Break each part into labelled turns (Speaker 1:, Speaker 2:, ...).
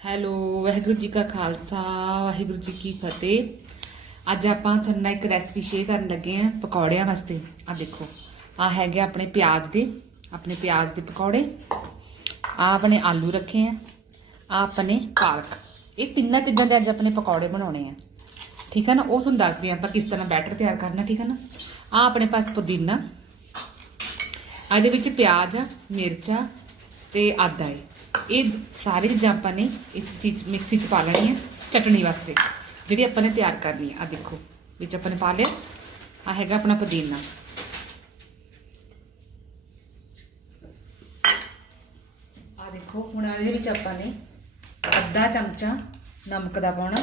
Speaker 1: Hello, Waheguru ji ਕਾ ਖਾਲਸਾ, ਵਾਹਿਗੁਰੂ ਜੀ ਕੀ ਫਤਿਹ। ਅੱਜ ਆਪਾਂ ਤੁਹਾਨੂੰ ਨਾਲ ਇੱਕ ਰੈਸਪੀ ਸ਼ੇਅਰ ਕਰਨ ਲੱਗੇ ਆਂ ਪਕੌੜਿਆਂ ਵਾਸਤੇ। ਆ ਦੇਖੋ ਆ ਹੈਗੇ ਆਪਣੇ ਪਿਆਜ਼ ਦੇ, ਆਪਣੇ ਪਿਆਜ਼ ਦੇ ਪਕੌੜੇ। ਆ ਆਪਣੇ ਆਲੂ ਰੱਖੇ ਆ ਆ ਆਪਣੇ ਪਾਲਕ। ਇਹ ਤਿੰਨਾਂ ਚੀਜ਼ਾਂ ਦੇ ਅੱਜ ਆਪਣੇ ਪਕੌੜੇ ਬਣਾਉਣੇ ਆ। ਠੀਕ ਹੈ ਨਾ? ਉਹ ਤੁਹਾਨੂੰ ਦੱਸਦੇ ਆ ਆਪਾਂ ਕਿਸ ਤਰ੍ਹਾਂ ਬੈਟਰ ਤਿਆਰ ਕਰਨਾ, ਠੀਕ ਹੈ ਨਾ? ਆ ਆਪਣੇ ਪਾਸ ਪੁਦੀਨਾ ਇਹਦੇ ਵਿੱਚ ਪਿਆਜ਼ ਆ, ਮਿਰਚਾਂ ਤੇ ਆਦਾ ਹੈ ਇਹ ਸਾਰੇ ਚੀਜ਼ਾਂ ਆਪਾਂ ਨੇ ਇਸ ਚੀਜ਼, ਮਿਕਸੀ ਚ ਪਾ ਲੈਣੀ ਹੈ ਚਟਣੀ ਵਾਸਤੇ। ਜਿਹੜੀ ਆਪਾਂ ਨੇ ਤਿਆਰ ਕਰਨੀ ਹੈ। ਆ ਦੇਖੋ, ਵਿੱਚ ਆਪਾਂ ਨੇ ਪਾ ਲਿਆ। ਆ ਹੈਗਾ ਆਪਣਾ ਪੁਦੀਨਾ। ਆ ਦੇਖੋ, ਹੁਣ ਇਹਦੇ ਵਿੱਚ ਆਪਾਂ ਨੇ ਅੱਧਾ ਚਮਚਾ ਨਮਕ ਦਾ ਪਾਉਣਾ।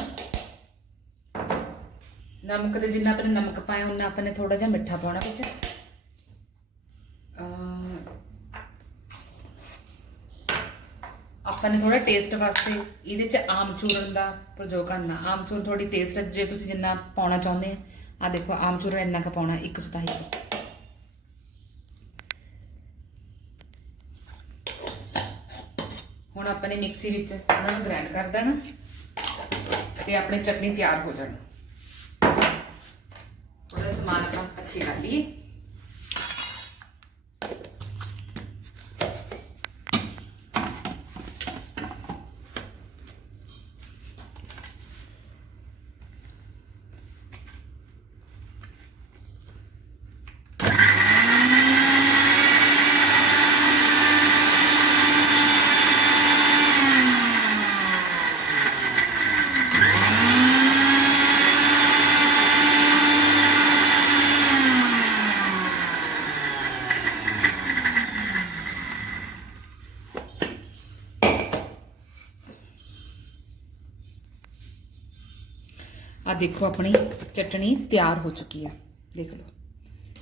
Speaker 1: ਨਮਕ ਦੇ ਜਿੰਨਾ ਆਪਾਂ ਨੇ ਨਮਕ ਪਾਇਆ ਉਹਨਾਂ ਆਪਾਂ ਨੇ ਥੋੜਾ ਜਿਹਾ ਮਿੱਠਾ ਪਾਉਣਾ ਵਿੱਚ। ਆਪਾਂ ਨੇ ਥੋੜਾ ਟੇਸਟ ਵਾਸਤੇ ਇਹਦੇ ਚ ਆਮ ਚੂਰਨ ਦਾ ਪ੍ਰਯੋਗ ਕਰਨਾ। ਆਮ ਚੂਰਨ ਥੋੜੀ ਟੇਸਟ ਜੇ ਤੁਸੀਂ ਜਿੰਨਾ ਪਾਉਣਾ ਚਾਹੁੰਦੇ ਆ। ਆ ਦੇਖੋ, ਆਮ ਚੂਰਨ ਇੰਨਾ ਕੁ ਪਾਉਣਾ, ਇੱਕ ਚਤਾਈ ਹੁਣ ਆਪਾਂ ਨੇ ਮਿਕਸੀ ਵਿੱਚ ਉਹਨਾਂ ਨੂੰ ਗ੍ਰਾਈਂਡ ਕਰ ਦੇਣਾ ਤੇ ਆਪਣੀ ਚਟਨੀ ਤਿਆਰ ਹੋ ਜਾਣੀ। ਉਹਦਾ ਸਮਾਨ ਆਪਾਂ ਅੱਛੀ ਕਰ ਲਈਏ। ਆ ਦੇਖੋ ਆਪਣੀ ਚਟਣੀ ਤਿਆਰ ਹੋ ਚੁੱਕੀ ਆ। ਦੇਖ ਲਓ।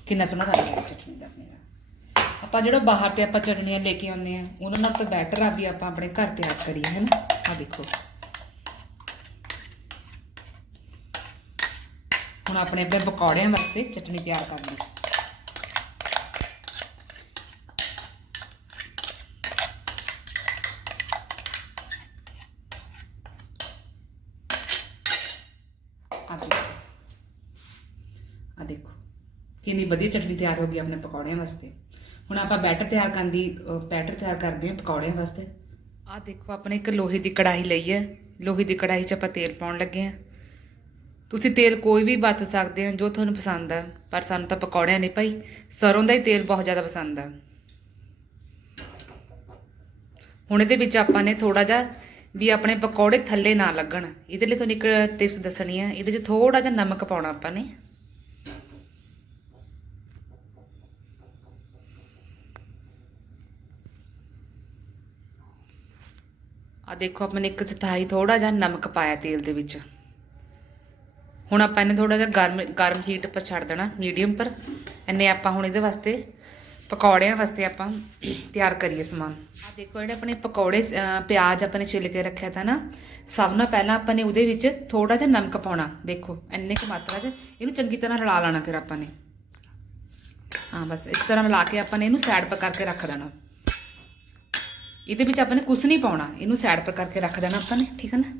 Speaker 1: ਕਿੰਨਾ ਸੋਹਣਾ ਰੰਗ ਹੈ ਚਟਣੀ ਦਾ ਆਪਣੇ ਦਾ। ਆਪਾਂ ਜਿਹੜਾ ਬਾਹਰ ਤੇ ਆਪਾਂ ਚਟਣੀਆਂ ਲੈ ਕੇ ਆਉਂਦੇ ਆ, ਉਹਨਾਂ ਨਾਲ ਤਾਂ ਬੈਟਰ ਆ ਵੀ ਆਪਾਂ ਆਪਣੇ ਘਰ ਤਿਆਰ ਕਰੀਏ ਹੈ ਨਾ ਆ ਦੇਖੋ। ਹੁਣ ਆਪਣੇ ਆਪਣੇ ਪਕੌੜਿਆਂ ਵਾਸਤੇ ਚਟਣੀ ਤਿਆਰ ਕਰਨੀ ਆ ਦੇਖੋ। ਆ ਦੇਖੋ। ਕਿੰਨੀ ਵਧੀਆ ਚਟਨੀ ਤਿਆਰ ਹੋ ਗਈ ਆਪਣੇ ਪਕੌੜਿਆਂ ਵਾਸਤੇ। ਹੁਣ ਆਪਾਂ ਬੈਟਰ ਤਿਆਰ ਕਰਨ ਦੀ ਬੈਟਰ ਤਿਆਰ ਕਰਦੇ ਹਾਂ ਪਕੌੜਿਆਂ ਵਾਸਤੇ। ਆ ਦੇਖੋ, ਆਪਣੇ ਇੱਕ ਲੋਹੇ ਦੀ ਕੜਾਹੀ ਲਈ ਹੈ। ਲੋਹੇ ਦੀ ਕੜਾਹੀ 'ਚ ਆਪਾਂ ਤੇਲ ਪਾਉਣ ਲੱਗੇ ਹਾਂ। ਤੁਸੀਂ ਤੇਲ ਕੋਈ ਵੀ ਵਰਤ ਸਕਦੇ ਹੋ, ਜੋ ਤੁਹਾਨੂੰ ਪਸੰਦ ਆ। ਪਰ ਸਾਨੂੰ ਤਾਂ ਪਕੌੜਿਆਂ ਨਹੀਂ ਭਾਈ, ਸਰੋਂ ਦਾ ਹੀ ਤੇਲ ਬਹੁਤ ਜ਼ਿਆਦਾ ਪਸੰਦ ਆ। ਹੁਣ ਇਹਦੇ ਵਿੱਚ ਆਪਾਂ ਨੇ ਥੋੜਾ ਜਿਹਾ ਵੀ ਆਪਣੇ ਪਕੌੜੇ ਥੱਲੇ ਨਾ ਲੱਗਣ। ਇਹਦੇ ਲਈ ਤੁਹਾਨੂੰ ਇੱਕ ਟਿਪਸ ਦੱਸਣੀ ਆ। ਇਹਦੇ 'ਚ ਥੋੜਾ ਜਿਹਾ ਨਮਕ ਪਾਉਣਾ ਆਪਾਂ ਨੇ। ਆ ਦੇਖੋ, ਆਪਾਂ ਨੇ ਇੱਕ ਚੌਥਾਈ ਥੋੜਾ ਜਿਹਾ ਨਮਕ ਪਾਇਆ ਤੇਲ ਦੇ ਵਿੱਚ। ਹੁਣ ਆਪਾਂ ਇਹਨੇ ਥੋੜਾ ਜਿਹਾ ਗਰਮ ਗਰਮ ਹੀਟ ਪਰ ਛੱਡ ਦੇਣਾ ਮੀਡੀਅਮ ਪਰ ਇਹਨੇ ਆਪਾਂ ਹੁਣ ਇਹਦੇ ਵਾਸਤੇ ਪਕੌੜਿਆਂ ਵਾਸਤੇ ਆਪਾਂ ਤਿਆਰ ਕਰੀਏ ਸਮਾਨ। ਆ ਦੇਖੋ, ਜਿਹੜੇ ਆਪਣੇ ਪਕੌੜੇ ਪਿਆਜ਼ ਆਪਾਂ ਨੇ ਛਿੱਲ ਕੇ ਰੱਖਿਆ ਤਾਂ ਨਾ, ਸਭ ਨਾਲ ਪਹਿਲਾਂ ਆਪਾਂ ਨੇ ਉਹਦੇ ਵਿੱਚ ਥੋੜਾ ਜਿਹਾ ਨਮਕ ਪਾਉਣਾ। ਦੇਖੋ, ਇੰਨੇ ਕੁ ਮਾਤਰਾ 'ਚ ਇਹਨੂੰ ਚੰਗੀ ਤਰ੍ਹਾਂ ਰਲਾ ਲੈਣਾ ਫਿਰ ਆਪਾਂ ਨੇ। ਹਾਂ, ਬਸ ਇਸ ਤਰ੍ਹਾਂ ਮਿਲਾ ਕੇ ਆਪਾਂ ਨੇ ਇਹਨੂੰ ਸਾਈਡ ਪਰ ਕਰਕੇ ਰੱਖ ਦੇਣਾ। ਇਹਦੇ ਵਿੱਚ ਆਪਾਂ ਨੇ ਕੁਝ ਨਹੀਂ ਪਾਉਣਾ। ਇਹਨੂੰ ਸਾਈਡ ਪਰ ਕਰਕੇ ਰੱਖ ਦੇਣਾ ਆਪਾਂ ਨੇ, ਠੀਕ ਹੈ ਨਾ?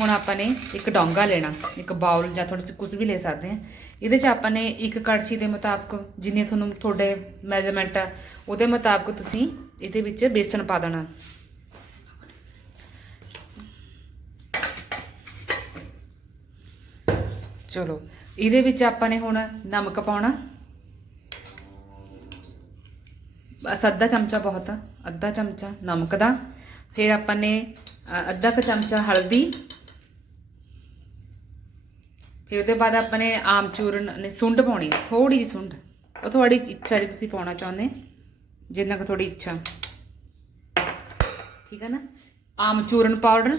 Speaker 1: ਹੁਣ ਆਪਾਂ ਨੇ ਇੱਕ ਡੋਂਗਾ ਲੈਣਾ, ਇੱਕ ਬਾਉਲ ਜਾਂ ਥੋੜੀ ਜਿਹੀ ਕੁਝ ਵੀ ਲੈ ਸਕਦੇ ਹਾਂ। ਇਹਦੇ 'ਚ ਆਪਾਂ ਨੇ ਇੱਕ ਕੜਛੀ ਦੇ ਮੁਤਾਬਕ ਜਿੰਨੇ ਤੁਹਾਨੂੰ ਤੁਹਾਡੇ ਮੈਜ਼ਰਮੈਂਟ ਆ, ਉਹਦੇ ਮੁਤਾਬਕ ਤੁਸੀਂ ਇਹਦੇ ਵਿੱਚ ਬੇਸਣ ਪਾ ਦੇਣਾ। ਚਲੋ, ਇਹਦੇ ਵਿੱਚ ਆਪਾਂ ਨੇ ਹੁਣ ਨਮਕ ਪਾਉਣਾ। ਬਸ ਅੱਧਾ ਚਮਚਾ ਬਹੁਤ, ਅੱਧਾ ਚਮਚਾ ਨਮਕ ਦਾ। ਫਿਰ ਆਪਾਂ ਨੇ ਅੱਧਾ ਕੁ ਚਮਚਾ ਹਲਦੀ ਫਿਰ ਉਹਦੇ ਬਾਅਦ ਆਪਾਂ ਨੇ ਆਮਚੂਰਨ ਨੇ ਸੁੰਡ ਪਾਉਣੀ ਥੋੜੀ ਜਿਹੀ ਸੁੰਡ। ਉਹ ਤੁਹਾਡੀ ਇੱਛਾ ਜੇ ਤੁਸੀਂ ਪਾਉਣਾ ਚਾਹੁੰਦੇ, ਜਿੰਨਾ ਕੁ ਤੁਹਾਡੀ ਇੱਛਾ। ਠੀਕ ਹੈ ਨਾ? ਆਮਚੂਰਨ ਪਾਊਡਰ।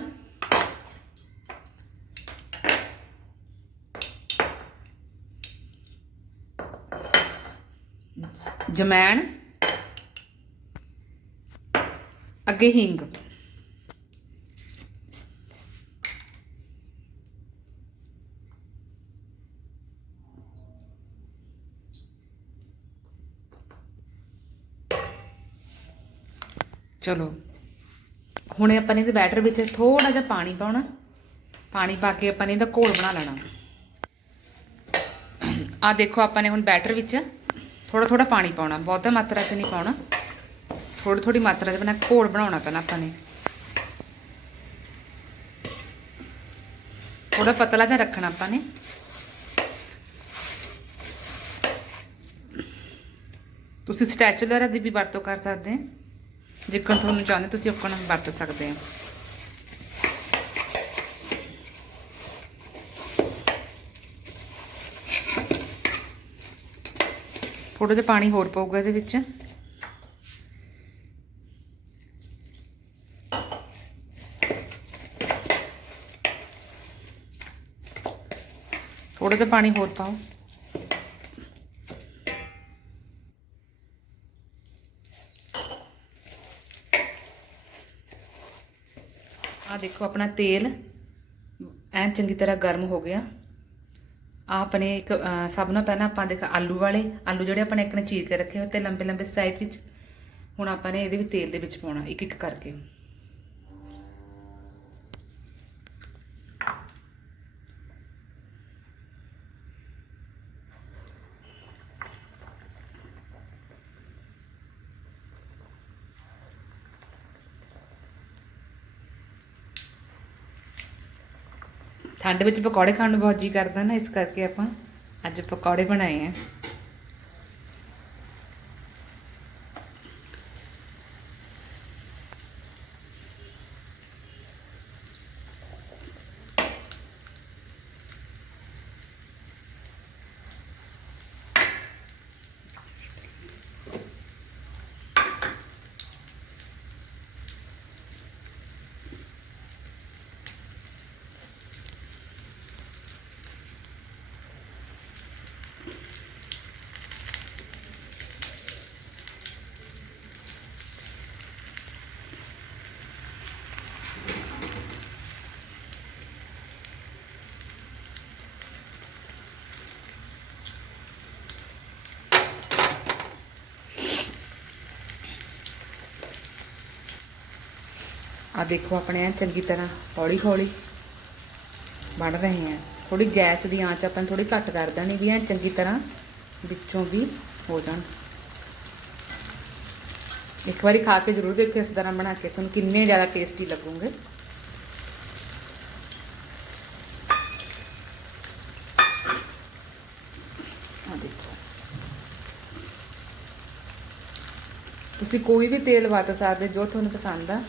Speaker 1: ਜਮੈਣ। ਅੱਗੇ ਹਿੰਗ। ਚਲੋ। ਹੁਣੇ ਆਪਾਂ ਨੇ ਇਹਦੇ ਬੈਟਰ ਵਿੱਚ ਥੋੜਾ ਜਿਹਾ ਪਾਣੀ ਪਾਉਣਾ। ਪਾਣੀ ਪਾ ਕੇ ਆਪਾਂ ਨੇ ਇਹਦਾ ਘੋਲ ਬਣਾ ਲੈਣਾ। ਆ ਦੇਖੋ ਆਪਾਂ ਨੇ ਹੁਣ ਬੈਟਰ ਵਿੱਚ ਥੋੜਾ ਥੋੜਾ ਪਾਣੀ ਪਾਉਣਾ। ਬਹੁਤਾ ਮਾਤਰਾ 'ਚ ਨਹੀਂ ਪਾਉਣਾ। ਥੋੜੀ ਥੋੜੀ ਮਾਤਰਾ 'ਚ ਬਣਾ ਘੋਲ ਬਣਾਉਣਾ ਪਹਿਲਾਂ ਆਪਾਂ ਨੇ। ਥੋੜਾ ਪਤਲਾ ਜਿਹਾ ਰੱਖਣਾ ਆਪਾਂ ਨੇ। ਤੁਸੀਂ ਸਟੈਚੂਲਰ ਦੀ ਵੀ ਵਰਤੋਂ ਕਰ ਸਕਦੇ ਹੋ ਜਿੱਕਣ ਤੁਹਾਨੂੰ ਚਾਹੁੰਦੇ ਤੁਸੀਂ ਉੱਕਣ ਵਰਤ ਸਕਦੇ ਹੋ। ਥੋੜਾ ਜਿਹਾ ਪਾਣੀ ਹੋਰ ਪਊਗਾ ਇਹਦੇ ਵਿੱਚ। ਥੋੜਾ ਜਿਹਾ ਪਾਣੀ ਹੋਰ ਪਾਓ। ਆ ਦੇਖੋ, ਆਪਣਾ ਤੇਲ ਐ ਚੰਗੀ ਤਰ੍ਹਾਂ ਗਰਮ ਹੋ ਗਿਆ। ਆ ਆਪਣੇ ਇੱਕ ਸਭ ਨਾਲ ਪਹਿਲਾਂ ਆਪਾਂ ਦੇਖ ਆਲੂ ਵਾਲੇ, ਆਲੂ ਜਿਹੜੇ ਆਪਾਂ ਨੇ ਇੱਕ ਨੇ ਚੀਰ ਕੇ ਰੱਖੇ ਹੋਏ ਤੇ ਲੰਬੇ ਲੰਬੇ ਸਾਈਡ ਵਿੱਚ ਹੁਣ ਆਪਾਂ ਨੇ ਇਹਦੇ ਵਿੱਚ ਤੇਲ ਦੇ ਵਿੱਚ ਪਾਉਣਾ ਇੱਕ ਇੱਕ ਕਰਕੇ। ਠੰਡ ਵਿੱਚ ਪਕੌੜੇ ਖਾਣ ਨੂੰ ਬਹੁਤ ਜੀ ਕਰਦਾ ਨਾ, ਇਸ ਕਰਕੇ ਆਪਾਂ ਅੱਜ ਪਕੌੜੇ ਬਣਾਏ ਆ। ਦੇਖੋ ਆਪਣੇ ਐਨ ਚੰਗੀ ਤਰ੍ਹਾਂ ਹੌਲੀ ਹੌਲੀ ਬਣ ਰਹੇ ਆ ਥੋੜੀ ਗੈਸ ਦੀ ਆਂਚ ਆਪਾਂ ਥੋੜੀ ਘੱਟ ਕਰ ਦੇਣੀ ਵੀ ਐਨ ਚੰਗੀ ਤਰ੍ਹਾਂ ਵਿੱਚੋਂ ਵੀ ਹੋ ਜਾਣ। ਇੱਕ ਵਾਰੀ ਖਾ ਕੇ ਜ਼ਰੂਰ ਦੇਖੋ ਇਸ ਤਰ੍ਹਾਂ ਬਣਾ ਕੇ, ਤੁਹਾਨੂੰ ਕਿੰਨੇ ਜ਼ਿਆਦਾ ਟੇਸਟੀ ਲੱਗੂਗੇ। ਤੁਸੀਂ ਕੋਈ ਵੀ ਤੇਲ ਵਰਤ ਸਕਦੇ ਜੋ ਤੁਹਾਨੂੰ ਪਸੰਦ ਆ।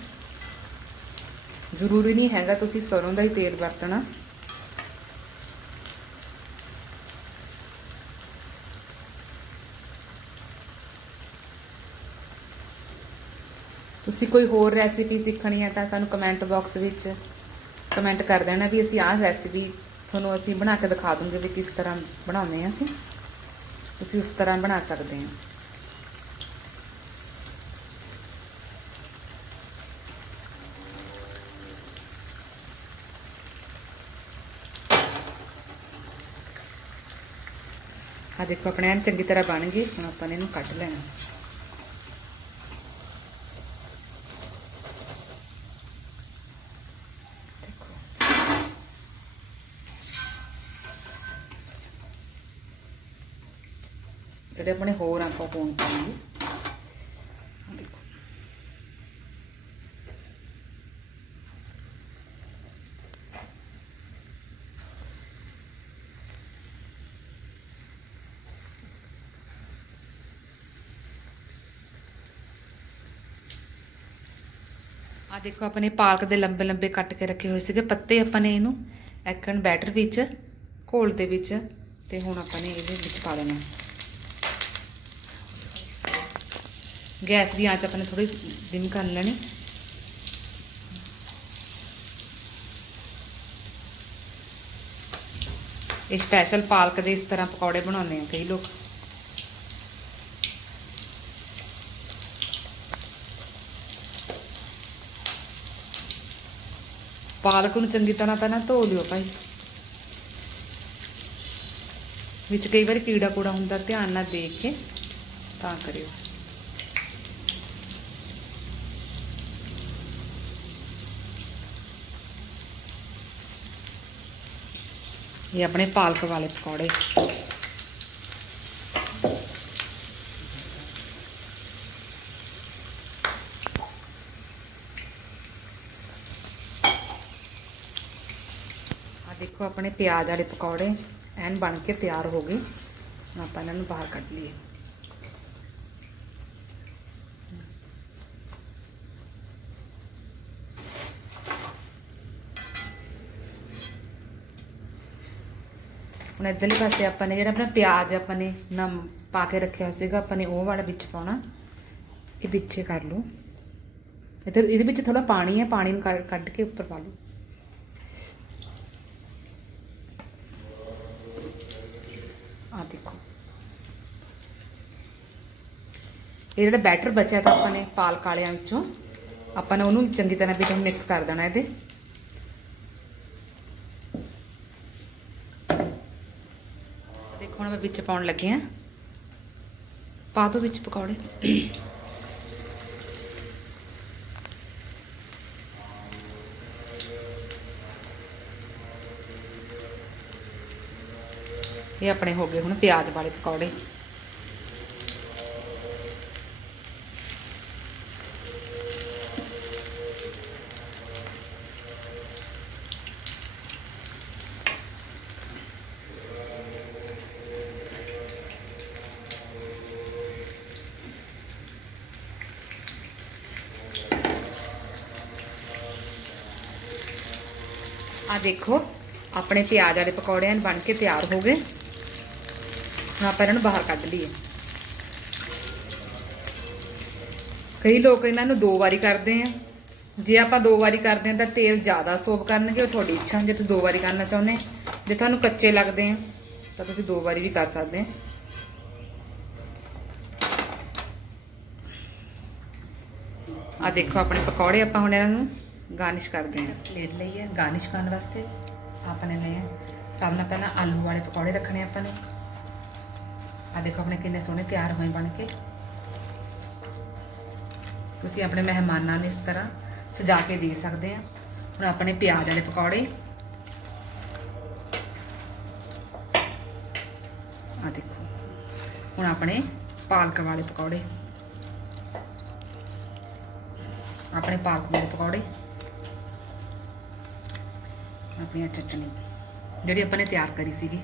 Speaker 1: ਜ਼ਰੂਰੀ ਨਹੀਂ ਹੈਗਾ ਤੁਸੀਂ ਸਰੋਂ ਦਾ ਹੀ ਤੇਲ ਵਰਤਣਾ। ਤੁਸੀਂ ਕੋਈ ਹੋਰ ਰੈਸਿਪੀ ਸਿੱਖਣੀ ਹੈ ਤਾਂ ਸਾਨੂੰ ਕਮੈਂਟ ਬਾਕਸ ਵਿੱਚ ਕਮੈਂਟ ਕਰ ਦੇਣਾ ਵੀ ਅਸੀਂ ਆਹ ਰੈਸਿਪੀ ਤੁਹਾਨੂੰ ਅਸੀਂ ਬਣਾ ਕੇ ਦਿਖਾ ਦੂੰਗੇ ਵੀ ਕਿਸ ਤਰ੍ਹਾਂ ਬਣਾਉਂਦੇ ਹਾਂ ਅਸੀਂ। ਤੁਸੀਂ ਉਸ ਤਰ੍ਹਾਂ ਬਣਾ ਸਕਦੇ ਹੋ। ਆ ਦੇਖੋ, ਆਪਣੇ ਐਨ ਚੰਗੀ ਤਰ੍ਹਾਂ ਬਣ ਗਏ ਹੁਣ ਆਪਾਂ ਨੇ ਇਹਨੂੰ ਕੱਢ ਲੈਣਾ। ਜਿਹੜੇ ਆਪਣੇ ਹੋਰ ਆਪਾਂ ਕੋਣ ਪਾਵਾਂਗੇ ਆਹ ਦੇਖੋ ਆ ਦੇਖੋ, ਆਪਣੇ ਪਾਲਕ ਦੇ ਲੰਬੇ ਲੰਬੇ ਕੱਟ ਕੇ ਰੱਖੇ ਹੋਏ ਸੀਗੇ। ਪੱਤੇ ਆਪਾਂ ਨੇ ਇਹਨੂੰ ਐਕਣ ਬੈਟਰ ਵਿੱਚ, ਘੋਲ ਦੇ ਵਿੱਚ ਤੇ ਹੁਣ ਆਪਾਂ ਨੇ ਇਹਦੇ ਵਿੱਚ ਪਾ ਦੇਣਾ। ਗੈਸ ਦੀ ਆਂਚ ਆਪਾਂ ਨੇ ਥੋੜੀ ਡਿਮ ਕਰ ਲੈਣੀ। ਇਹ ਸਪੈਸ਼ਲ ਪਾਲਕ ਦੇ ਇਸ ਤਰ੍ਹਾਂ ਪਕੌੜੇ ਬਣਾਉਂਦੇ ਆ ਕਈ ਲੋਕ। ਪਾਲਕ ਨੂੰ ਚੰਗੀ ਤਰ੍ਹਾਂ ਪਹਿਲਾਂ ਧੋ ਲਿਓ ਭਾਈ। ਵਿੱਚ ਕਈ ਵਾਰ ਕੀੜਾ ਕੂੜਾ ਹੁੰਦਾ, ਧਿਆਨ ਨਾਲ ਦੇਖ ਕੇ ਤਾਂ ਕਰਿਓ। ਇਹ ਆਪਣੇ ਪਾਲਕ ਵਾਲੇ ਪਕੌੜੇ। ਦੇਖੋ ਆਪਣੇ ਪਿਆਜ਼ ਵਾਲੇ ਪਕੌੜੇ ਐਨ ਬਣ ਕੇ ਤਿਆਰ ਹੋ ਗਏ। ਹੁਣ ਆਪਾਂ ਇਹਨਾਂ ਨੂੰ ਬਾਹਰ ਕੱਢ ਲਈਏ। ਹੁਣ ਇੱਧਰਲੇ ਪਾਸੇ ਆਪਾਂ ਨੇ ਜਿਹੜਾ ਆਪਣਾ ਪਿਆਜ਼ ਆਪਾਂ ਨੇ ਨਮ ਪਾ ਕੇ ਰੱਖਿਆ ਸੀਗਾ, ਆਪਾਂ ਨੇ ਉਹ ਵਾਲਾ ਵਿੱਚ ਪਾਉਣਾ। ਇਹ ਵਿੱਚੇ ਕਰ ਲਓ। ਇੱਥੇ ਇਹਦੇ ਵਿੱਚ ਥੋੜਾ ਪਾਣੀ ਹੈ, ਪਾਣੀ ਨੂੰ ਕੱਢ ਕੱਢ ਕੇ ਉੱਪਰ ਪਾ ਲਓ ਆ ਦੇਖੋ ਇਹ ਜਿਹੜਾ ਬੈਟਰ ਬਚਿਆ ਤਾਂ ਆਪਾਂ ਨੇ ਪਾਲਕ ਵਾਲਿਆਂ ਵਿੱਚੋਂ, ਆਪਾਂ ਨੇ ਉਹਨੂੰ ਚੰਗੀ ਤਰ੍ਹਾਂ ਵਿੱਚ ਮਿਕਸ ਕਰ ਦੇਣਾ ਇਹਦੇ। ਦੇਖੋ ਹੁਣ ਮੈਂ ਵਿੱਚ ਪਾਉਣ ਲੱਗੀ ਆ ਪਾ ਦੋ ਵਿੱਚ ਪਕੌੜੇ। ਇਹ ਆਪਣੇ ਹੋ ਗਏ ਹੁਣ ਪਿਆਜ਼ ਵਾਲੇ ਪਕੌੜੇ। ਦੇਖੋ, ਆਪਣੇ ਪਿਆਜ਼ ਵਾਲੇ ਪਕੌੜੇ ਹਨ ਬਣ ਕੇ ਤਿਆਰ ਹੋ ਗਏ। ਹੁਣ ਆਪਾਂ ਇਹਨਾਂ ਨੂੰ ਬਾਹਰ ਕੱਢ ਲਈਏ। ਕਈ ਲੋਕ ਇਹਨਾਂ ਨੂੰ ਦੋ ਵਾਰੀ ਕਰਦੇ ਆ। ਜੇ ਆਪਾਂ ਦੋ ਵਾਰੀ ਕਰਦੇ ਆ, ਤਾਂ ਤੇਲ ਜ਼ਿਆਦਾ ਸੋਪ ਕਰਨਗੇ, ਉਹ ਤੁਹਾਡੀ ਇੱਛਾ ਜੇ ਤੁਸੀਂ ਦੋ ਵਾਰੀ ਕਰਨਾ ਚਾਹੁੰਦੇ ਜੇ ਤੁਹਾਨੂੰ ਕੱਚੇ ਲੱਗਦੇ ਆ, ਤਾਂ ਤੁਸੀਂ ਦੋ ਵਾਰੀ ਵੀ ਕਰ ਸਕਦੇ ਆ। ਆ ਦੇਖੋ, ਆਪਣੇ ਪਕੌੜੇ ਆਪਾਂ ਹੁਣ ਇਹਨਾਂ ਨੂੰ ਗਾਰਨਿਸ਼ ਕਰਦੇ ਹਾਂ ਪਲੇਟ ਲਈ ਹੈ, ਗਾਰਨਿਸ਼ ਕਰਨ ਵਾਸਤੇ ਆਪਾਂ ਨੇ ਲਏ ਸਭ ਨਾਲ ਪਹਿਲਾਂ ਆਲੂ ਵਾਲੇ ਪਕੌੜੇ ਰੱਖਣੇ ਆਪਾਂ ਨੇ। ਆ ਦੇਖੋ ਆਪਣੇ ਕਿੰਨੇ ਸੋਹਣੇ ਤਿਆਰ ਹੋਏ ਬਣ ਕੇ। ਤੁਸੀਂ ਆਪਣੇ ਮਹਿਮਾਨਾਂ ਨੂੰ ਇਸ ਤਰ੍ਹਾਂ ਸਜਾ ਕੇ ਦੇ ਸਕਦੇ ਆ। ਹੁਣ ਆਪਣੇ ਪਿਆਜ਼ ਵਾਲੇ ਪਕੌੜੇ। ਆ ਦੇਖੋ, ਹੁਣ ਆਪਣੇ ਪਾਲਕ ਵਾਲੇ ਪਕੌੜੇ। ਆਪਣੇ ਪਾਲਕ ਵਾਲੇ ਪਕੌੜੇ। ਆਪਣੀ ਆਹ ਚਟਣੀ ਜਿਹੜੀ ਆਪਾਂ ਨੇ ਤਿਆਰ ਕਰੀ ਸੀਗੀ।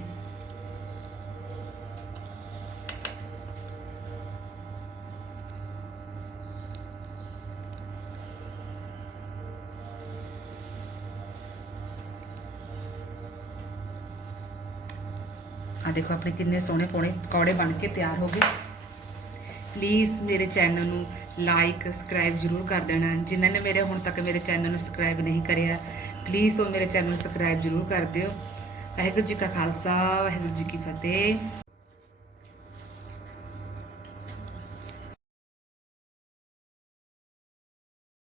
Speaker 1: ਆ ਦੇਖੋ, ਆਪਣੇ ਕਿੰਨੇ ਸੋਹਣੇ ਪੋਣੇ ਪਕੌੜੇ ਬਣ ਕੇ ਤਿਆਰ ਹੋ ਗਏ। ਪਲੀਜ਼ ਮੇਰੇ ਚੈਨਲ ਨੂੰ ਲਾਈਕ ਸਬਸਕ੍ਰਾਈਬ ਜਰੂਰ ਕਰ ਦੇਣਾ। ਜਿਨ੍ਹਾਂ ਨੇ ਮੇਰੇ ਹੁਣ ਤੱਕ ਮੇਰੇ ਚੈਨਲ ਨੂੰ ਸਬਸਕ੍ਰਾਈਬ ਨਹੀਂ ਕਰਿਆ ਪਲੀਜ਼ ਉਹ ਮੇਰੇ ਚੈਨਲ ਨੂੰ ਸਬਸਕ੍ਰਾਈਬ ਜਰੂਰ ਕਰ ਦਿਓ। ਵਾਹਿਗੁਰੂ ਜੀ ਕਾ ਖਾਲਸਾ, ਵਾਹਿਗੁਰੂ ਜੀ ਕੀ ਫਤਿਹ।